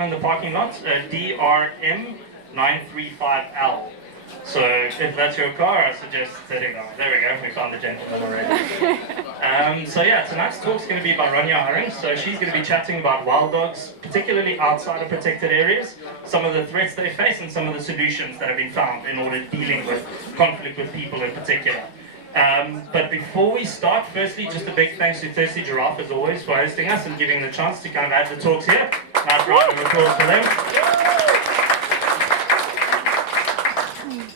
in the parking lot, DRM935L. So if that's your car, I suggest sitting on it. There we go, we found the gentleman already. So yeah, tonight's talk's going to be by Ronja Haring. So she's going to be chatting about wild dogs, particularly outside of protected areas, some of the threats they face and some of the solutions that have been found in order dealing with conflict with people in particular. But before we start, firstly, just a big thanks to Thirsty Giraffe as always for hosting us and giving the chance to kind of add the talks here. Nice round of applause for them.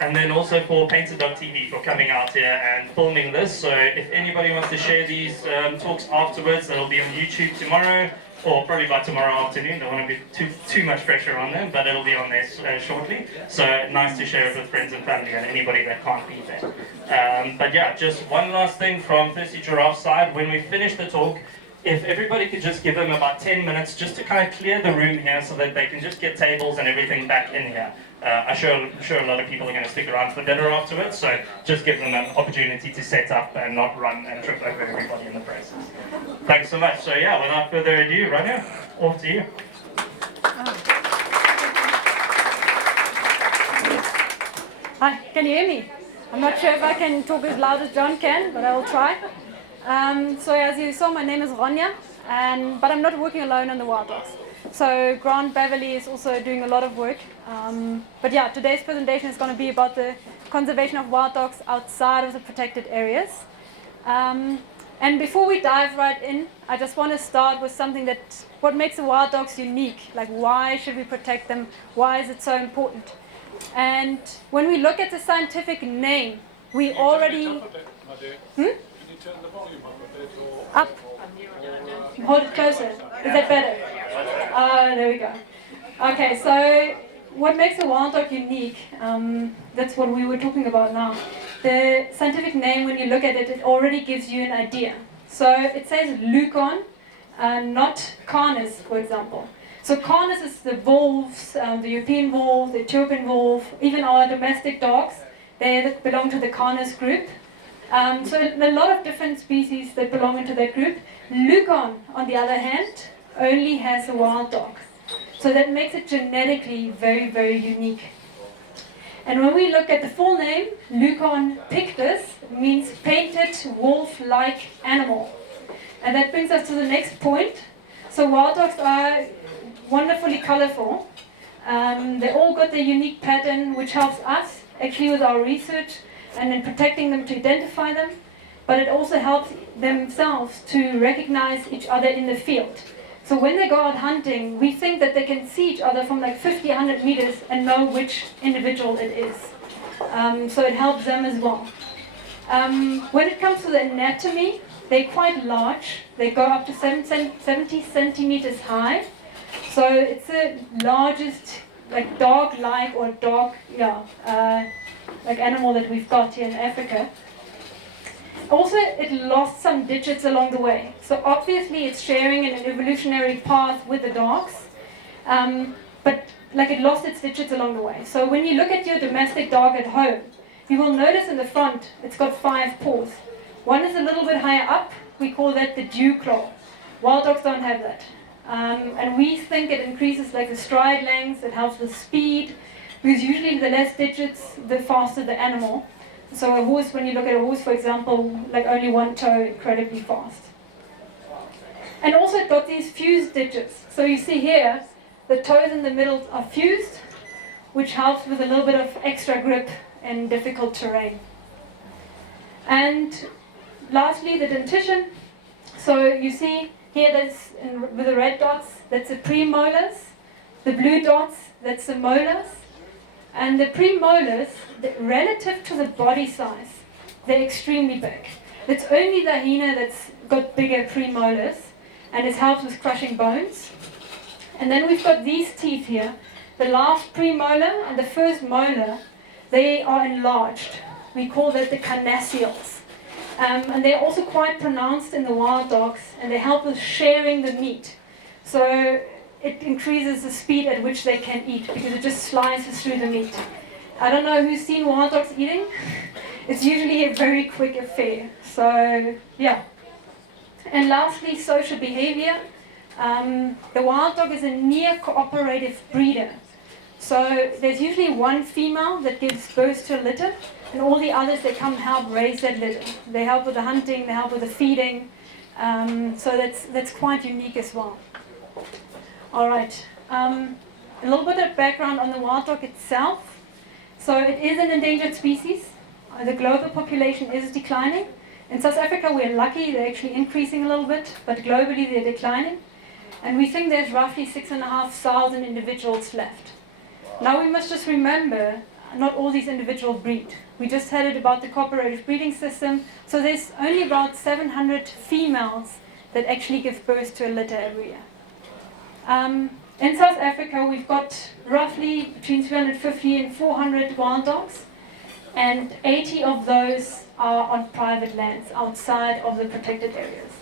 And then also for Painted Dog TV for coming out here and filming this. So if anybody wants to share these talks afterwards, that'll be on YouTube tomorrow, or probably by tomorrow afternoon. Don't want to be too much pressure on them, but it'll be on there shortly. So nice to share it with friends and family and anybody that can't be there. But yeah, just one last thing from Thirsty Giraffe's side. When we finish the talk, if everybody could just give them about 10 minutes just to kind of clear the room here so that they can just get tables and everything back in here. I'm sure a lot of people are going to stick around for dinner afterwards, so just give them an opportunity to set up and not run and trip over everybody in the process. Thanks so much. So yeah, without further ado, Ronja, off to you. Hi, can you hear me? I'm not sure if I can talk as loud as John can, but I will try. So as you saw, my name is Ronja, but I'm not working alone on the wild dogs. So Grant Beverly is also doing a lot of work. But yeah, today's presentation is going to be about the conservation of wild dogs outside of the protected areas. And before we dive right in, I just want to start with something what makes the wild dogs unique. Like, why should we protect them? Why is it so important? And when we look at the scientific name, we already... Can you turn the volume up a bit? Up. Hold it closer. Is that better? There we go. Okay, so what makes a wild dog unique? That's what we were talking about now. The scientific name, when you look at it, it already gives you an idea. So it says Lucon, not Canis, for example. So Canis is the wolves, the European wolf, the Ethiopian wolf, even our domestic dogs. They belong to the Canis group. So a lot of different species that belong into that group. Lucon, on the other hand, only has a wild dog. So that makes it genetically very, very unique. And when we look at the full name, Lucon pictus means painted wolf-like animal. And that brings us to the next point. So wild dogs are wonderfully colorful. They all got their unique pattern, which helps us actually with our research and in protecting them to identify them. But it also helps themselves to recognize each other in the field. So when they go out hunting, we think that they can see each other from like 50, 100 meters and know which individual it is. So it helps them as well. When it comes to the anatomy, they're quite large. They go up to 70 centimeters high. So it's the largest like dog-like or like animal that we've got here in Africa. Also, it lost some digits along the way. So obviously it's sharing an evolutionary path with the dogs, but like it lost its digits along the way. So when you look at your domestic dog at home, you will notice in the front it's got 5 paws. One is a little bit higher up. We call that the dew claw. Wild dogs don't have that. And we think it increases like the stride length, it helps with speed, because usually the less digits, the faster the animal. So a horse, when you look at a horse, for example, like only one toe, incredibly fast. And also it got these fused digits. So you see here, the toes in the middle are fused, which helps with a little bit of extra grip in difficult terrain. And lastly, the dentition. So you see here, with the red dots, that's the premolars. The blue dots, that's the molars. And the premolars, relative to the body size, they're extremely big. It's only the hyena that's got bigger premolars, and it helps with crushing bones. And then we've got these teeth here. The last premolar and the first molar, they are enlarged. We call that the carnassials. And they're also quite pronounced in the wild dogs, and they help with sharing the meat. So it increases the speed at which they can eat, because it just slices through the meat. I don't know who's seen wild dogs eating. It's usually a very quick affair. So, yeah. And lastly, social behavior. The wild dog is a near cooperative breeder. So there's usually one female that gives birth to a litter, and all the others, they come help raise that litter. They help with the hunting, they help with the feeding. So that's quite unique as well. All right, a little bit of background on the wild dog itself. So it is an endangered species. The global population is declining. In South Africa, we're lucky, they're actually increasing a little bit, but globally they're declining. And we think there's roughly 6,500 individuals left. Now we must just remember, not all these individuals breed. We just had it about the cooperative breeding system. So there's only about 700 females that actually give birth to a litter every year. In South Africa, we've got roughly between 350 and 400 wild dogs, and 80 of those are on private lands outside of the protected areas.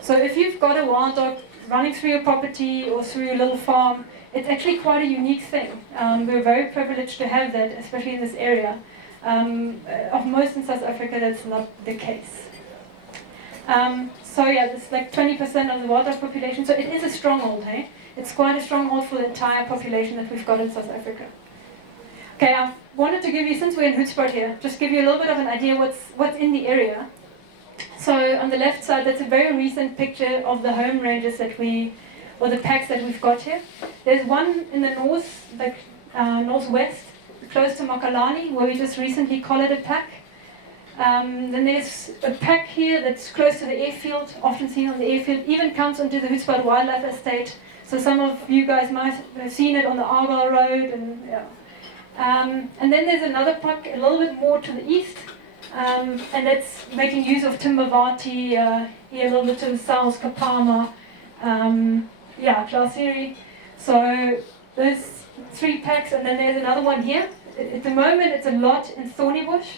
So if you've got a wild dog running through your property or through your little farm, it's actually quite a unique thing. We're very privileged to have that, especially in this area. Of most in South Africa, that's not the case. So yeah, it's like 20% of the wild dog population. So it is a stronghold, hey? It's quite a stronghold for the entire population that we've got in South Africa. Okay, I wanted to give you, since we're in Hoedspruit here, just give you a little bit of an idea what's in the area. So on the left side, that's a very recent picture of the home ranges that or the packs that we've got here. There's one in the north, like northwest, close to Makalani, where we just recently collared a pack. Then there's a pack here that's close to the airfield, often seen on the airfield, even comes onto the Hoedspruit Wildlife Estate. So some of you guys might have seen it on the Argyle Road, and yeah. And then there's another pack a little bit more to the east, and that's making use of Timbavati, here a little bit to the south, Kapama, Klausiri. So there's 3 packs, and then there's another one here. At the moment, it's a lot in Thornybush,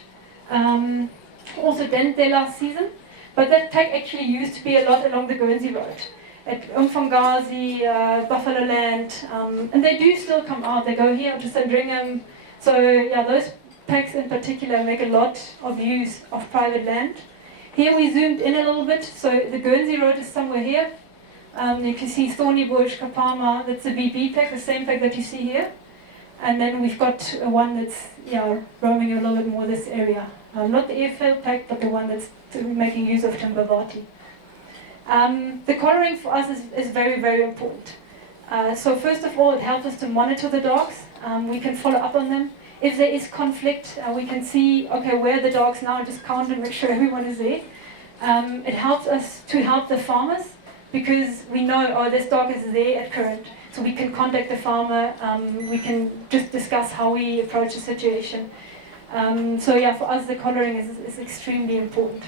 also Dente last season, but that pack actually used to be a lot along the Guernsey Road, at Umfangazi, Buffalo Land, and they do still come out. They go here to Sandringham. So yeah, those packs in particular make a lot of use of private land. Here we zoomed in a little bit, so the Guernsey Road is somewhere here. You can see Thornybush, Kapama, that's the BB pack, the same pack that you see here. And then we've got one that's roaming a little bit more this area. Not the airfield pack, but the one that's making use of Timbavati. The collaring for us is very, very important. So first of all, it helps us to monitor the dogs. We can follow up on them. If there is conflict, we can see, okay, where are the dogs now, just count and make sure everyone is there. It helps us to help the farmers, because we know, oh, this dog is there at current. So we can contact the farmer, we can just discuss how we approach the situation. So yeah, for us the collaring is extremely important.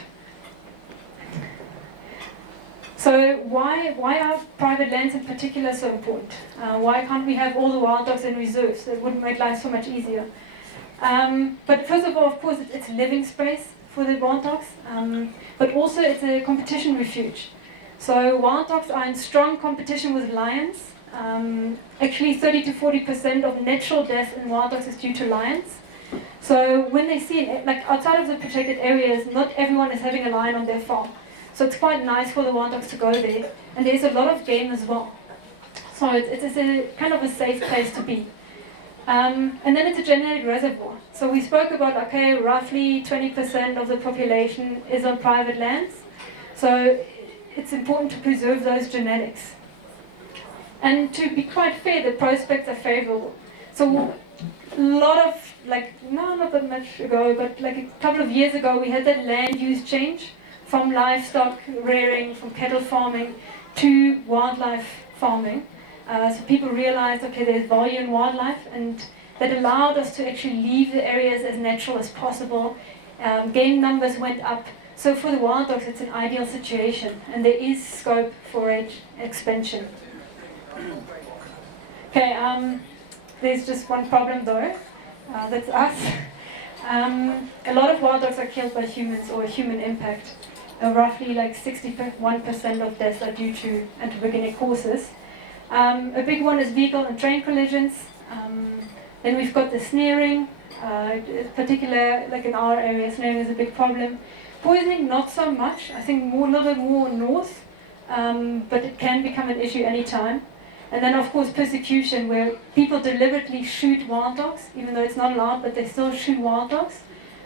So why are private lands in particular so important? Why can't we have all the wild dogs in reserves? That wouldn't make life so much easier. But first of all, of course, it's living space for the wild dogs, but also it's a competition refuge. So wild dogs are in strong competition with lions. Actually 30 to 40% of natural death in wild dogs is due to lions. So when they see, like outside of the protected areas, not everyone is having a lion on their farm. So it's quite nice for the wild dogs to go there. And there's a lot of game as well. So it's a kind of a safe place to be. And then it's a genetic reservoir. So we spoke about, okay, roughly 20% of the population is on private lands. So it's important to preserve those genetics. And to be quite fair, the prospects are favorable. So a lot of, not that much ago, but like a couple of years ago, we had that land use change from livestock rearing, from cattle farming to wildlife farming. So people realized, okay, there's value in wildlife, and that allowed us to actually leave the areas as natural as possible. Game numbers went up. So for the wild dogs, it's an ideal situation, and there is scope for expansion. Okay, there's just one problem though, that's us. A lot of wild dogs are killed by humans or human impact. Roughly like 61% of deaths are due to anthropogenic causes. A big one is vehicle and train collisions. Then we've got the snaring, particular, like in our area, snaring is a big problem. Poisoning, not so much. I think a little bit more north. but it can become an issue anytime. And then of course persecution, where people deliberately shoot wild dogs, even though it's not allowed, but they still shoot wild dogs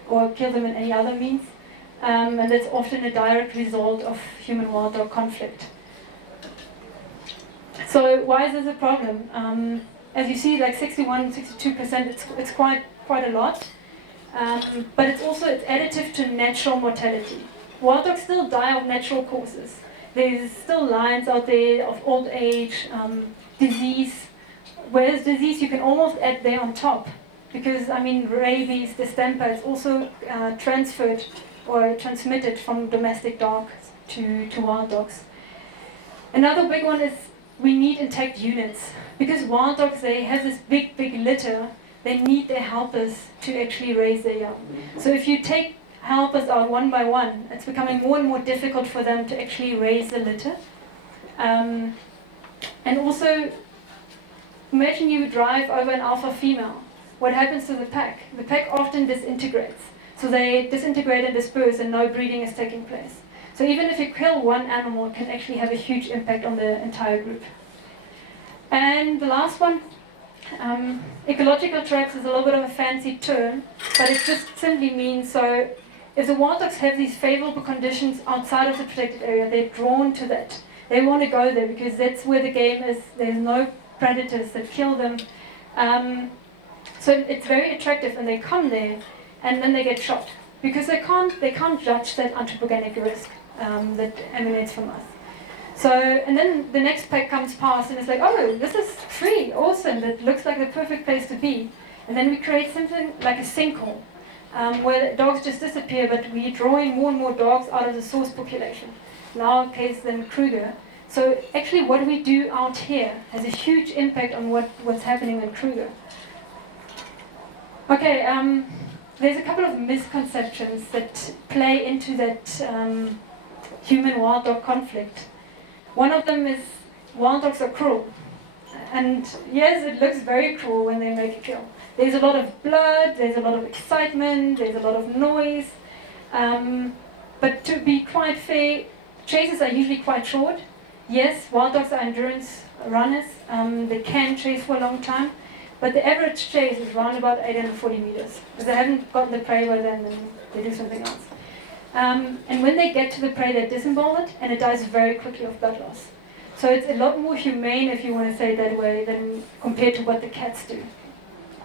or kill them in any other means. And that's often a direct result of human-wild dog conflict. So why is this a problem? As you see, like 61, 62%, it's quite a lot. But it's additive to natural mortality. Wild dogs still die of natural causes. There's still lions out there of old age, disease. Whereas disease you can almost add there on top. Because, I mean, rabies, distemper is also transferred or transmitted from domestic dogs to wild dogs. Another big one is we need intact units. Because wild dogs, they have this big litter, they need their helpers to actually raise their young. So if you take helpers out one by one, it's becoming more and more difficult for them to actually raise the litter. And also, imagine you drive over an alpha female. What happens to the pack? The pack often disintegrates. So they disintegrate and disperse and no breeding is taking place. So even if you kill one animal, it can actually have a huge impact on the entire group. And the last one, ecological traps is a little bit of a fancy term, but it just simply means, so if the wild dogs have these favorable conditions outside of the protected area, they're drawn to that. They want to go there because that's where the game is. There's no predators that kill them. So it's very attractive, and they come there, and then they get shot because they can't judge that anthropogenic risk that emanates from us. So, and then the next pack comes past, and it's like, oh, this is free, awesome. That looks like the perfect place to be. And then we create something like a sinkhole. Where dogs just disappear, but we're drawing more and more dogs out of the source population. In our case, then Kruger. So actually what we do out here has a huge impact on what's happening in Kruger. Okay, there's a couple of misconceptions that play into that human-wild dog conflict. One of them is wild dogs are cruel. And yes, it looks very cruel when they make a kill. There's a lot of blood, there's a lot of excitement, there's a lot of noise. But to be quite fair, chases are usually quite short. Yes, wild dogs are endurance runners. They can chase for a long time. But the average chase is around about 840 meters. If they haven't gotten the prey by then they do something else. And when they get to the prey, they disembowel it, and it dies very quickly of blood loss. So it's a lot more humane, if you want to say it that way, than compared to what the cats do.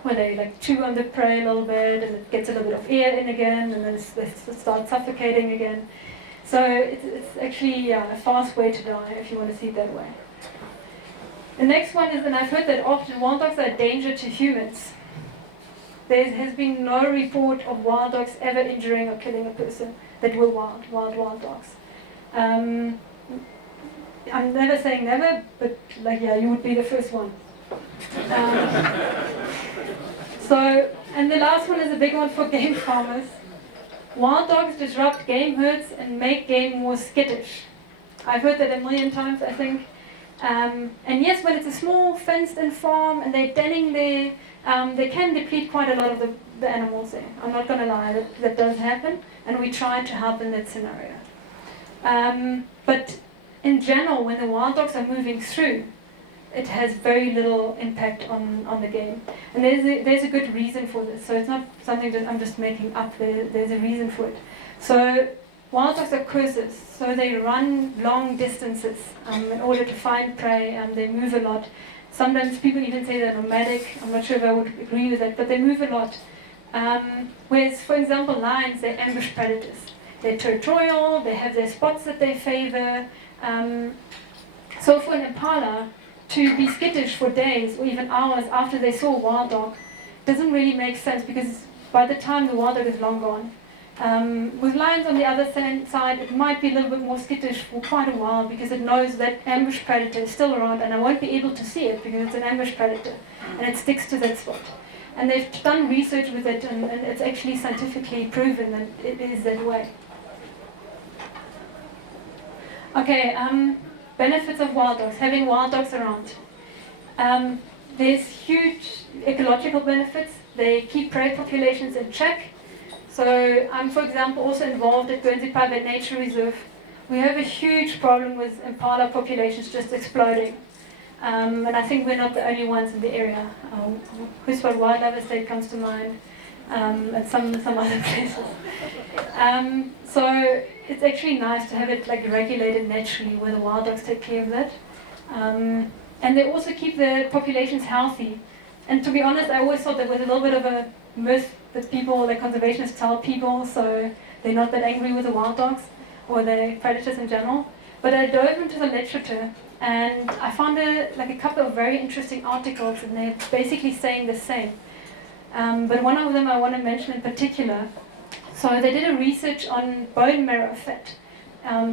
Where they like chew on the prey a little bit, and it gets a little bit of air in again, and then they start suffocating again. So it's actually a fast way to die, if you want to see it that way. The next one is, and I've heard that often, wild dogs are a danger to humans. There has been no report of wild dogs ever injuring or killing a person that were wild dogs. I'm never saying never, but like, yeah, you would be the first one. So, and the last one is a big one for game farmers. Wild dogs disrupt game herds and make game more skittish. I've heard that a million times, I think. And yes, when it's a small fenced-in farm and they're denning there, they can deplete quite a lot of the animals there. I'm not going to lie, that does happen, and we try to help in that scenario. But in general, when the wild dogs are moving through, it has very little impact on the game. And there's a good reason for this. So it's not something that I'm just making up. There's a reason for it. So wild dogs are cursors. So they run long distances in order to find prey. They move a lot. Sometimes people even say they're nomadic. I'm not sure if I would agree with that, but they move a lot. Whereas, for example, lions, they ambush predators. They're territorial. They have their spots that they favor. So for an impala to be skittish for days or even hours after they saw a wild dog doesn't really make sense, because by the time the wild dog is long gone. With lions on the other side, it might be a little bit more skittish for quite a while, because it knows that ambush predator is still around and I won't be able to see it because it's an ambush predator and it sticks to that spot. And they've done research with it, and it's actually scientifically proven that it is that way. Okay, benefits of wild dogs, having wild dogs around. There's huge ecological benefits. They keep prey populations in check. So I'm, for example, also involved at Guernsey Private Nature Reserve, we have a huge problem with impala populations just exploding. And I think we're not the only ones in the area. Husvad Wildlife Estate comes to mind, and some other places. So it's actually nice to have it like regulated naturally, where the wild dogs take care of that. And they also keep the populations healthy. And to be honest, I always thought that was a little bit of a myth that people, like conservationists, tell people, so they're not that angry with the wild dogs or the predators in general. But I dove into the literature, and I found like a couple of very interesting articles, and they're basically saying the same. But one of them I want to mention in particular. So they did a research on bone marrow fat.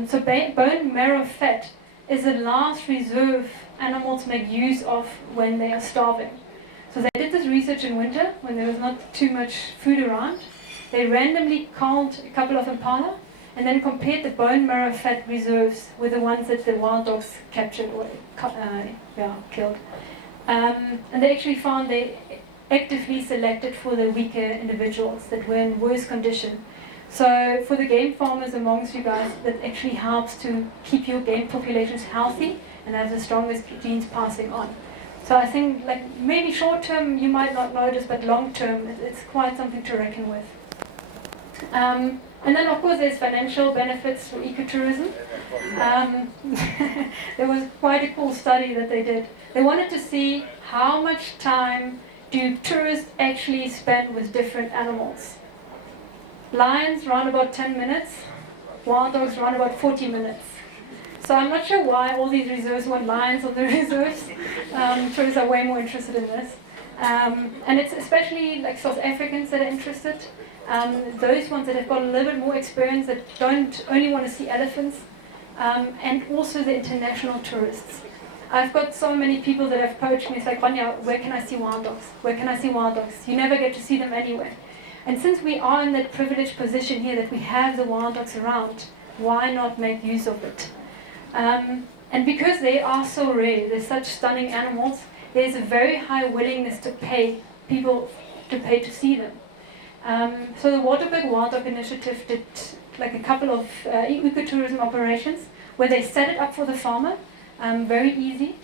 So bone marrow fat is the last reserve animals make use of when they are starving. So they did this research in winter when there was not too much food around. They randomly culled a couple of impala and then compared the bone marrow fat reserves with the ones that the wild dogs captured or killed. And they actually found they actively selected for the weaker individuals that were in worse condition. So for the game farmers amongst you guys, that actually helps to keep your game populations healthy and have the strongest genes passing on. So I think like maybe short term you might not notice, but long term it's quite something to reckon with. And then of course there's financial benefits for ecotourism. There was quite a cool study that they did. They wanted to see how much time do tourists actually spend with different animals. Lions run about 10 minutes, wild dogs run about 40 minutes. So I'm not sure why all these reserves want lions on the reserves. Tourists are way more interested in this. And it's especially like South Africans that are interested. Those ones that have got a little bit more experience, that don't only want to see elephants, and also the international tourists. I've got so many people that have approached me, it's like, Ronja, where can I see wild dogs? Where can I see wild dogs? You never get to see them anywhere. And since we are in that privileged position here that we have the wild dogs around, why not make use of it? And because they are so rare, they're such stunning animals, there's a very high willingness to pay people to pay to see them. So the Waterberg Wild Dog Initiative did like a couple of ecotourism operations where they set it up for the farmer, very easy.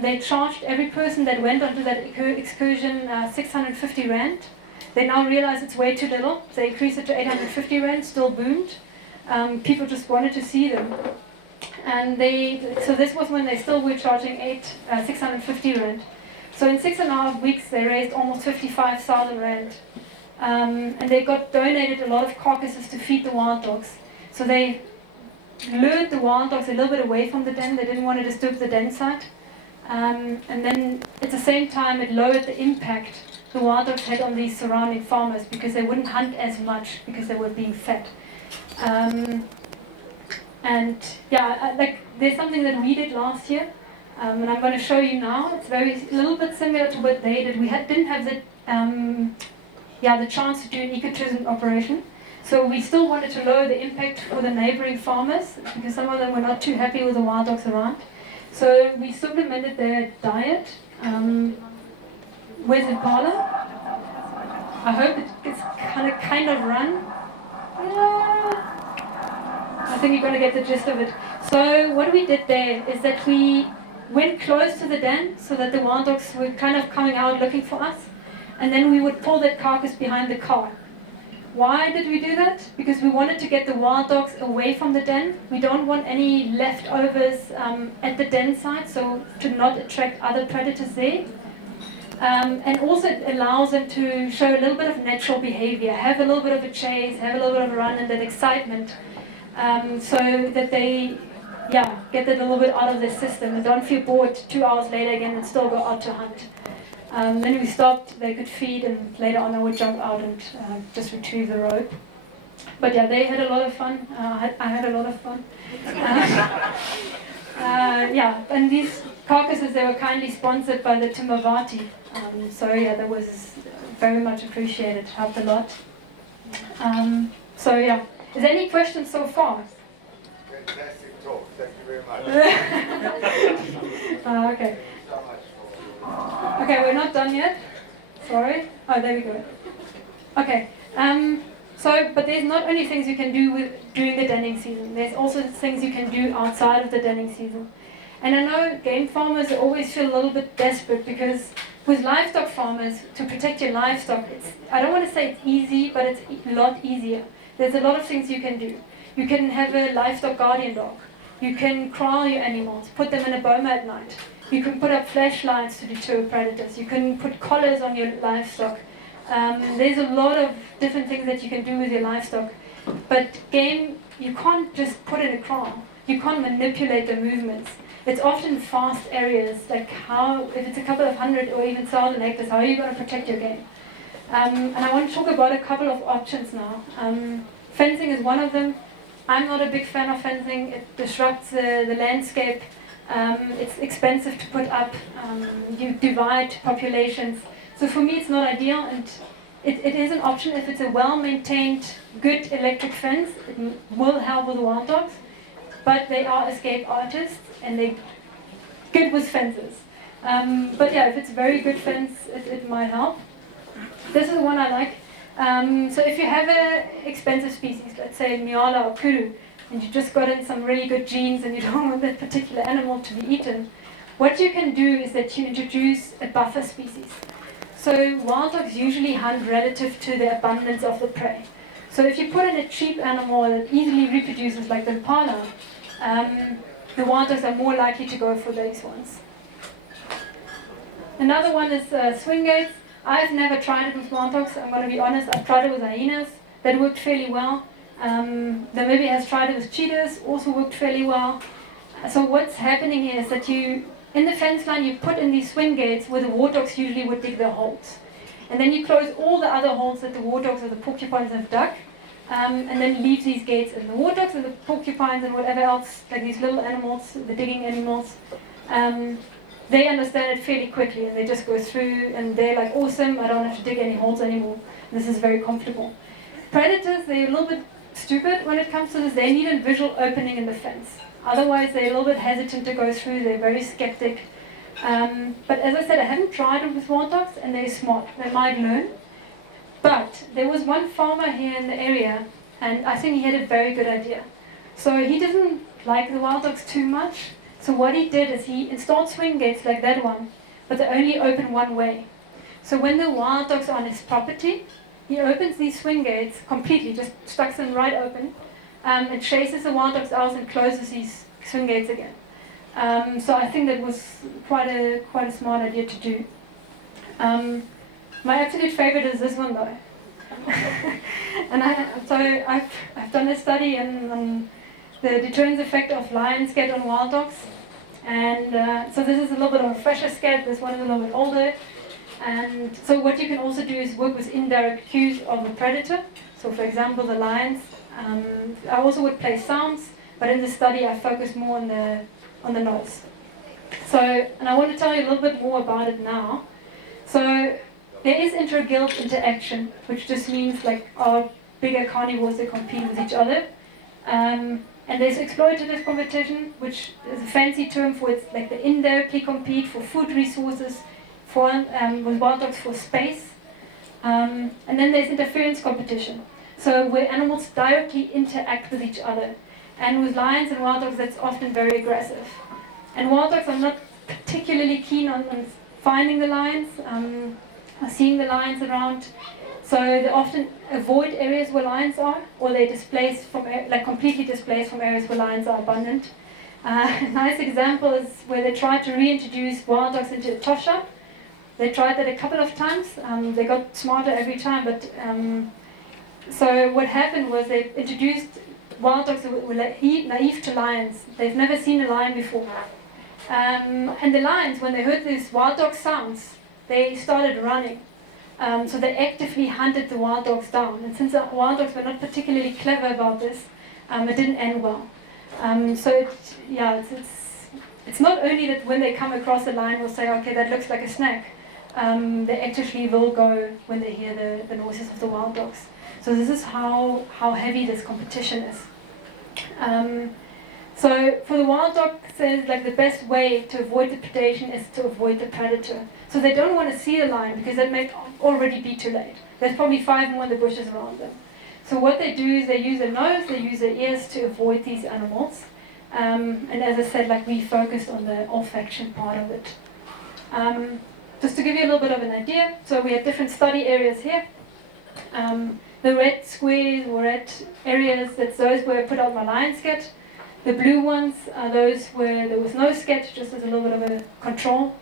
They charged every person that went onto that excursion 650 Rand. They now realize it's way too little. They increased it to 850 Rand, still boomed. People just wanted to see them. And so this was when they still were charging 650 Rand. So in 6.5 weeks, they raised almost 55,000 Rand. And they got donated a lot of carcasses to feed the wild dogs. So they lured the wild dogs a little bit away from the den. They didn't want to disturb the den site. And then at the same time, it lowered the impact the wild dogs had on these surrounding farmers because they wouldn't hunt as much because they were being fed. And yeah, like there's something that we did last year, and I'm going to show you now. It's a little bit similar to what they did. We didn't have the chance to do an ecotourism operation, so we still wanted to lower the impact for the neighboring farmers because some of them were not too happy with the wild dogs around. So we supplemented their diet with impala. I hope it gets kind of run. I think you're going to get the gist of it. So what we did there is that we went close to the den so that the wild dogs were kind of coming out looking for us, and then we would pull that carcass behind the car. Why did we do that? Because we wanted to get the wild dogs away from the den. We don't want any leftovers at the den site, so to not attract other predators there. And also it allows them to show a little bit of natural behavior, have a little bit of a chase, have a little bit of a run and that excitement, so that they get that a little bit out of their system and don't feel bored 2 hours later again and still go out to hunt. Then we stopped, they could feed, and later on I would jump out and just retrieve the rope. But yeah, they had a lot of fun. I had a lot of fun. And these carcasses, they were kindly sponsored by the Timavati. So yeah, that was very much appreciated, helped a lot. Is there any questions so far? Fantastic talk, thank you very much. Okay. Okay, we're not done yet. Sorry. Oh, there we go. Okay. But there's not only things you can do during the denning season, there's also things you can do outside of the denning season. And I know game farmers always feel a little bit desperate because with livestock farmers, to protect your livestock, I don't want to say it's easy, but it's a lot easier. There's a lot of things you can do. You can have a livestock guardian dog. You can corral your animals, put them in a boma at night. You can put up flashlights to deter predators. You can put collars on your livestock. There's a lot of different things that you can do with your livestock. But game, you can't just put in a corral. You can't manipulate the movements. It's often vast areas, like if it's a couple of hundred or even 1,000 hectares, how are you going to protect your game? And I want to talk about a couple of options now. Fencing is one of them. I'm not a big fan of fencing. It disrupts the landscape. It's expensive to put up. You divide populations. So for me, it's not ideal, and it is an option if it's a well-maintained, good electric fence. It will help with the wild dogs, but they are escape artists, and they're good with fences. But yeah, if it's a very good fence, it might help. This is one I like. So if you have an expensive species, let's say Miala or Kuru, and you just got in some really good genes and you don't want that particular animal to be eaten, what you can do is that you introduce a buffer species. So wild dogs usually hunt relative to the abundance of the prey. So if you put in a cheap animal that easily reproduces like the impala, the wild dogs are more likely to go for these ones. Another one is swing gates. I've never tried it with wild dogs, I'm going to be honest. I've tried it with hyenas, that worked fairly well. Namibia has tried it with cheetahs, also worked fairly well. So what's happening here is that in the fence line you put in these swing gates where the warthogs usually would dig their holes. And then you close all the other holes that the warthogs or the porcupines have dug, and then leave these gates in. The warthogs and the porcupines and whatever else, like these little animals, the digging animals, they understand it fairly quickly and they just go through and they're like, awesome, I don't have to dig any holes anymore. This is very comfortable. Predators, they're a little bit stupid when it comes to this. They need a visual opening in the fence. Otherwise, they're a little bit hesitant to go through. They're very skeptic. But as I said, I haven't tried it with wild dogs, and they're smart. They might learn. But there was one farmer here in the area, and I think he had a very good idea. So he doesn't like the wild dogs too much. So what he did is he installed swing gates like that one, but they only open one way. So when the wild dogs are on his property, he opens these swing gates completely, just stucks them right open, and chases the wild dogs out and closes these swing gates again. So I think that was quite a smart idea to do. My absolute favorite is this one though. And I've done a study on the deterrence effect of lion scat on wild dogs. And so this is a little bit of a fresher scat, this one is a little bit older. And so what you can also do is work with indirect cues of the predator. So for example, the lions. I also would play sounds, but in the study I focused more on the nose. So, and I want to tell you a little bit more about it now. So there is intra-guild interaction, which just means like our bigger carnivores that compete with each other. And there's exploitative competition, which is a fancy term for it's like they indirectly compete for food resources, with wild dogs for space. And then there's interference competition, so where animals directly interact with each other. And with lions and wild dogs, that's often very aggressive. And wild dogs are not particularly keen on finding the lions, or seeing the lions around. So they often avoid areas where lions are, or they completely displaced from areas where lions are abundant. A nice example is where they tried to reintroduce wild dogs into a tough shop. They tried that a couple of times. They got smarter every time, but so what happened was they introduced wild dogs who were naive to lions. They've never seen a lion before. And the lions, when they heard these wild dog sounds, they started running. So they actively hunted the wild dogs down. And since the wild dogs were not particularly clever about this, it didn't end well. So it's not only that when they come across a lion, we'll say, okay, that looks like a snack. They actively will go when they hear the noises of the wild dogs. So this is how heavy this competition is. So for the wild dog, says like the best way to avoid the predation is to avoid the predator. So they don't want to see the lion because that may already be too late. There's probably 5 more in the bushes around them. So what they do is they use their nose, they use their ears to avoid these animals. And as I said, like we focused on the olfaction part of it. Just to give you a little bit of an idea, so we have different study areas here. The red squares or red areas, that's those where I put out my lion scat. The blue ones are those where there was no scat, just as a little bit of a control.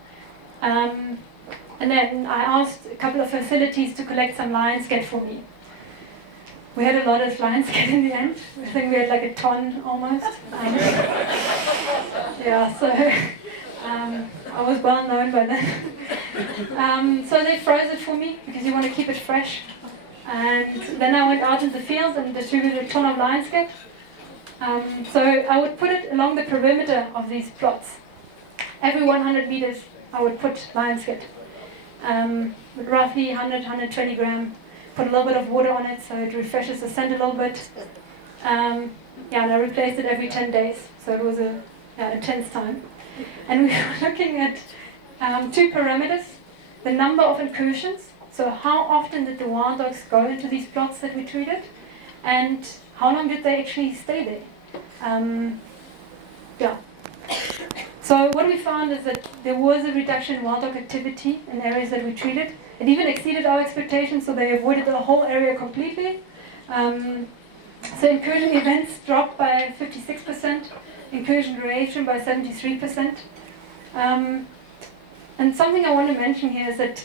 And then I asked a couple of facilities to collect some lion scat for me. We had a lot of lion scat in the end. I think we had like a ton almost. Yeah, so I was well known by then. So they froze it for me because you want to keep it fresh. And then I went out in the field and distributed a ton of lion scat. So I would put it along the perimeter of these plots. Every 100 meters I would put lion scat. With roughly 100, 120 gram. Put a little bit of water on it so it refreshes the scent a little bit. And I replaced it every 10 days. So it was a intense time. And we were looking at two parameters. The number of incursions. So how often did the wild dogs go into these plots that we treated? And how long did they actually stay there? So what we found is that there was a reduction in wild dog activity in areas that we treated. It even exceeded our expectations, so they avoided the whole area completely. So incursion events dropped by 56%, incursion duration by 73%. And something I want to mention here is that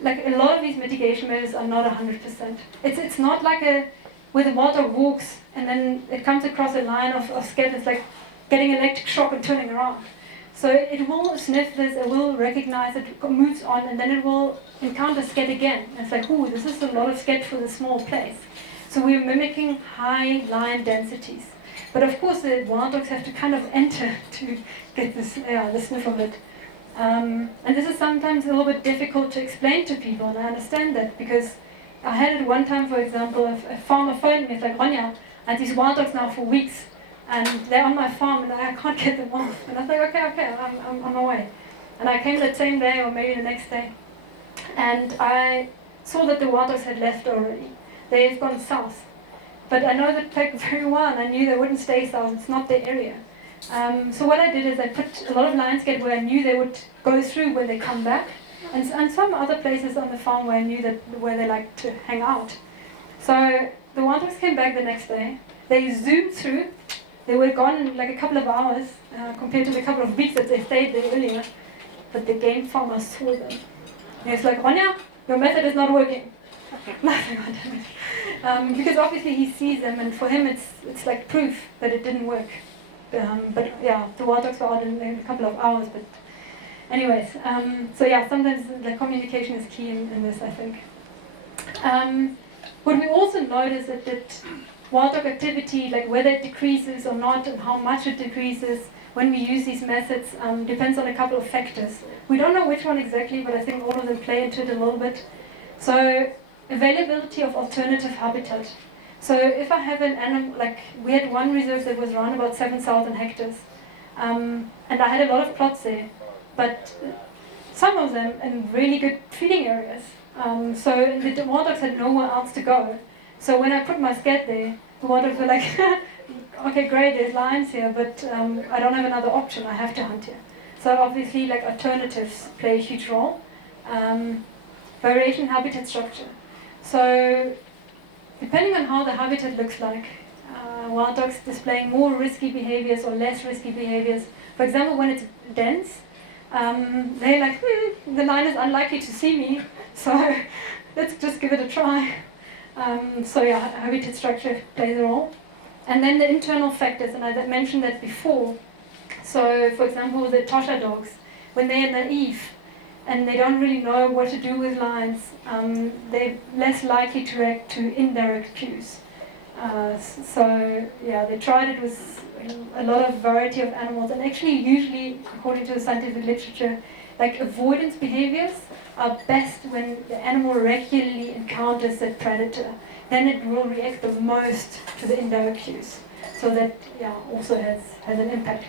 like a lot of these mitigation measures are not 100%. It's not like where the wild dog walks and then it comes across a line of scat. It's like getting electric shock and turning around. So it will sniff this, it will recognize it, moves on, and then it will encounter scat again. And it's like, ooh, this is a lot of scat for this small place. So we're mimicking high lion densities. But of course the wild dogs have to kind of enter to get this, the sniff of it. And this is sometimes a little bit difficult to explain to people, and I understand that, because I had it one time, for example, a farmer phoned me, it's like, Ronja, I had these wild dogs now for weeks, and they're on my farm, and I can't get them off. And I was like, okay, I'm on my way. And I came that same day, or maybe the next day, and I saw that the wild dogs had left already. They had gone south. But I know the pig very well, and I knew they wouldn't stay south, it's not their area. So what I did is I put a lot of lion scat where I knew they would go through when they come back, and some other places on the farm where I knew that where they like to hang out. So the wild dogs came back the next day. They zoomed through. They were gone in like a couple of hours compared to the couple of weeks that they stayed there earlier. But the game farmer saw them. And it's like, Ronja, your method is not working. Nothing on it. Because obviously he sees them, and for him it's like proof that it didn't work. But yeah, the wild dogs were out in a couple of hours. But anyways, so yeah, sometimes the communication is key in this, I think. What we also notice is that wild dog activity, like whether it decreases or not and how much it decreases when we use these methods, depends on a couple of factors. We don't know which one exactly, but I think all of them play into it a little bit. So availability of alternative habitat. So if I have an animal, like we had one reserve that was around about 7,000 hectares, and I had a lot of plots there, but some of them in really good feeding areas. So the wild dogs had nowhere else to go. So when I put my scat there, the wild dogs were like, okay, great, there's lions here, but I don't have another option, I have to hunt here. So obviously, like alternatives play a huge role. Variation in habitat structure. So depending on how the habitat looks like, wild dogs displaying more risky behaviors or less risky behaviors. For example, when it's dense, they're like, the lion is unlikely to see me, so let's just give it a try. So yeah, habitat structure plays a role. And then the internal factors, and I mentioned that before. So for example, the Tosha dogs, when they're naive and they don't really know what to do with lions, they're less likely to react to indirect cues. So yeah, they tried it with a lot of variety of animals, and actually usually, according to the scientific literature, like avoidance behaviors are best when the animal regularly encounters that predator. Then it will react the most to the indirect cues. So that also has an impact.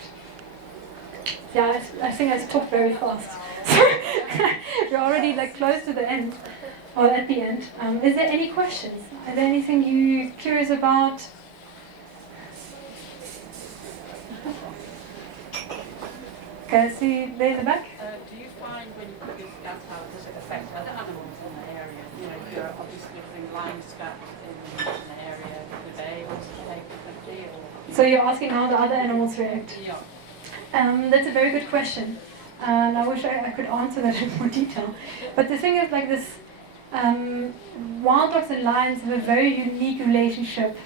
Yeah, I think I talked very fast. We're already like close to the end. or at the end. Is there any questions? Is there anything you're curious about? Okay, I see there in the back. Do you find when you put these gas out, does it affect other animals in the area? You know, if you're obviously putting lion scats in the area, do they also take quickly? Or? So you're asking how the other animals react? Yeah. That's a very good question. And I wish I could answer that in more detail. But the thing is like this, wild dogs and lions have a very unique relationship.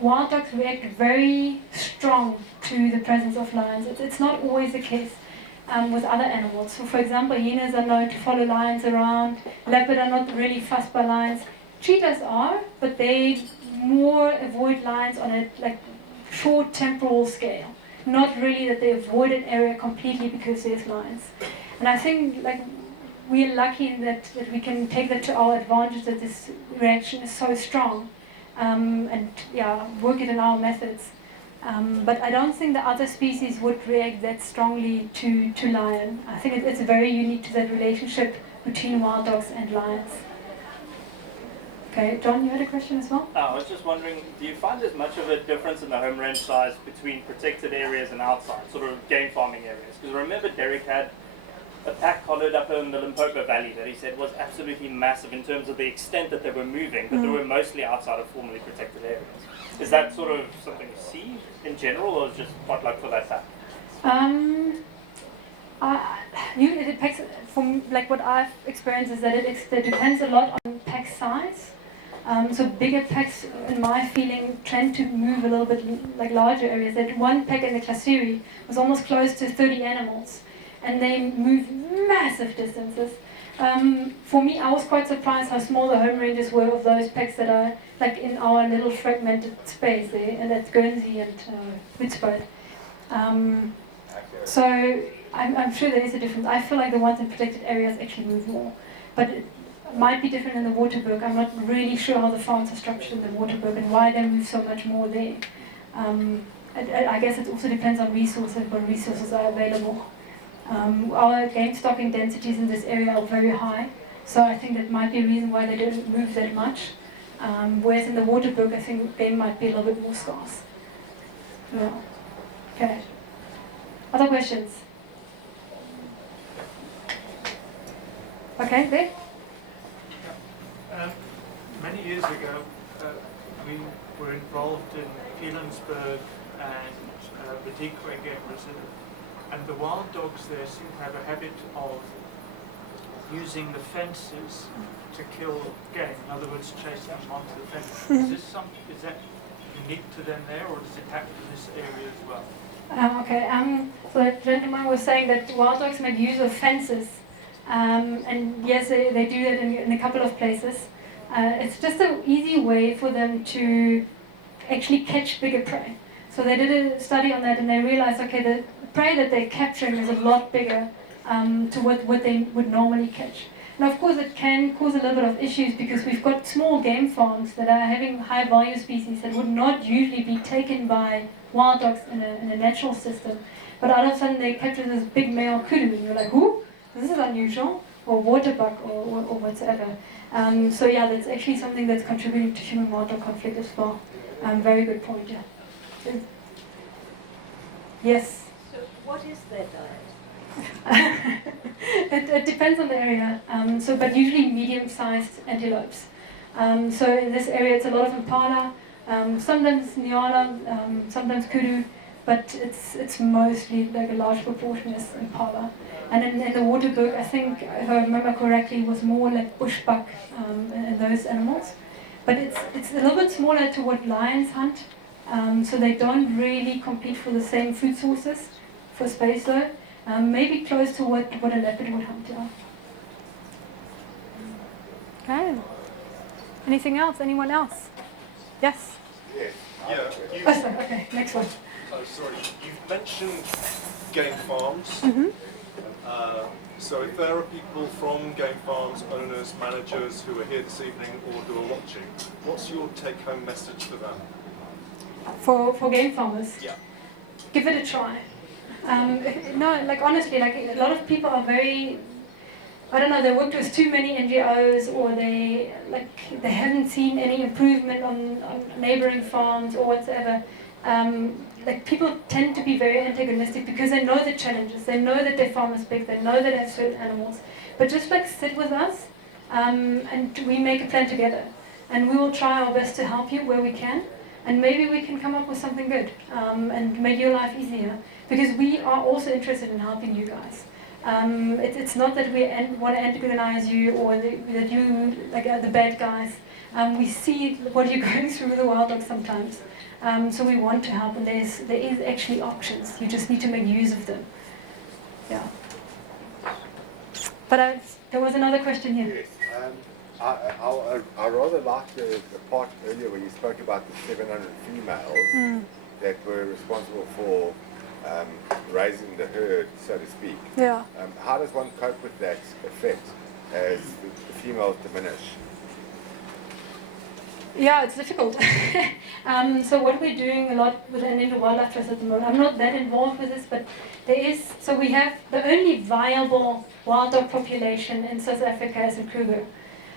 Wild dogs react very strong to the presence of lions. It's not always the case with other animals. So for example, hyenas are known to follow lions around. Leopard are not really fussed by lions. Cheetahs are, but they more avoid lions on a like short temporal scale. Not really that they avoid an area completely because there's lions. And I think like we're lucky that we can take that to our advantage, that this reaction is so strong. And yeah, work it in our methods. But I don't think the other species would react that strongly to lion. I think it's very unique to that relationship between wild dogs and lions. Okay, John, you had a question as well? I was just wondering, do you find there's much of a difference in the home range size between protected areas and outside, sort of game farming areas? Because I remember Derek had a pack collared up in the Limpopo Valley that he said was absolutely massive in terms of the extent that they were moving, but they were mostly outside of formerly protected areas. Is that sort of something you see in general, or is just pot luck for that pack? It depends. From like what I've experienced is that it depends a lot on pack size. So bigger packs, in my feeling, tend to move a little bit like larger areas. That one pack in the Classuri was almost close to 30 animals, and they move massive distances. For me, I was quite surprised how small the home ranges were of those packs that are like in our little fragmented space there, and that's Guernsey and Hoedspruit. So I'm sure there is a difference. I feel like the ones in protected areas actually move more, but it might be different in the Waterberg. I'm not really sure how the farms are structured in the Waterberg and why they move so much more there. I guess it also depends on resources, what resources are available. Our game stocking densities in this area are very high, so I think that might be a reason why they don't move that much. Whereas in the Waterberg, I think game might be a little bit more scarce. Yeah. Okay. Other questions? Okay, there. Many years ago, we were involved in Pielansberg and Mitigation Game Reserve, and the wild dogs there seem to have a habit of using the fences to kill game. In other words, chasing them onto the fence. Is that unique to them there, or does it happen in this area as well? So that gentleman was saying that wild dogs make use of fences, and yes, they do that in a couple of places. It's just an easy way for them to actually catch bigger prey. So they did a study on that, and they realized, okay, the prey that they're capturing is a lot bigger to what they would normally catch. And of course, it can cause a little bit of issues because we've got small game farms that are having high value species that would not usually be taken by wild dogs in a natural system. But all of a sudden, they capture this big male kudu, and you're like, "Who? This is unusual," or waterbuck, or whatever. So yeah, that's actually something that's contributing to human-wild dog conflict as well. Very good point, yeah. Yes? So what is their diet? It depends on the area, but usually medium-sized antelopes. So in this area it's a lot of impala, sometimes nyala, sometimes kudu, but it's mostly like a large proportion is impala. And in the Waterberg, I think, if I remember correctly, it was more like bushbuck and those animals. But it's a little bit smaller to what lions hunt, so they don't really compete for the same food sources for space though. Maybe close to what a leopard would hunt, yeah. Okay. Anything else? Anyone else? Yes? Yes. Yeah, Oh, sorry. Okay, next one. sorry. You've mentioned game farms. Mm-hmm. So if there are people from game farms, owners, managers who are here this evening or who are watching, what's your take-home message for them? For game farmers? Yeah. Give it a try. No, like honestly, like a lot of people are very I don't know, they worked with too many NGOs, or they haven't seen any improvement on neighboring farms or whatsoever. People tend to be very antagonistic because they know the challenges, they know that their farm is big, they know that they have certain animals. But just sit with us, and we make a plan together. And we will try our best to help you where we can. And maybe we can come up with something good, and make your life easier. Because we are also interested in helping you guys. It's not that we want to antagonize you, or that you are the bad guys. We see what you're going through with the wild dogs sometimes. So we want to help, and there is actually options. You just need to make use of them. Yeah. But there was another question here. Yes. I rather liked the part earlier where you spoke about the 700 females that were responsible for raising the herd, so to speak. Yeah. How does one cope with that effect as the females diminish? Yeah, it's difficult. So what we're doing a lot with Endangered Wildlife Trust at the moment, I'm not that involved with this, but we have the only viable wild dog population in South Africa is in Kruger.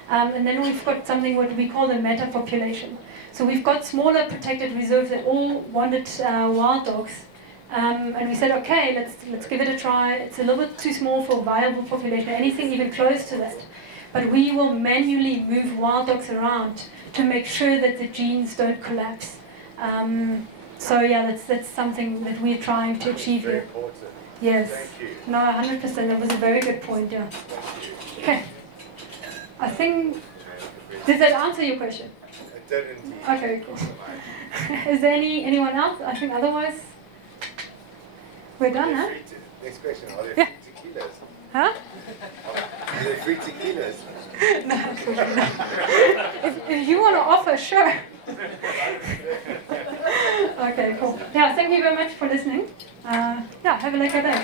And then we've got something what we call the meta population. So we've got smaller protected reserves that all wanted wild dogs. And we said, okay, let's give it a try. It's a little bit too small for a viable population, anything even close to that. But we will manually move wild dogs around to make sure that the genes don't collapse. So yeah, that's something that we're trying to achieve Very here. important. Yes. Thank you. No, 100%. That was a very good point, yeah. Okay. I think, did that answer your question? It did indeed. Okay, cool. Is there anyone else? I think otherwise, we're done, huh? Next question. Are there Yeah. free tequilas? Huh? Are there free tequilas? If you want to offer, sure. Okay, cool. Yeah, thank you very much for listening. Yeah, have a lekker day.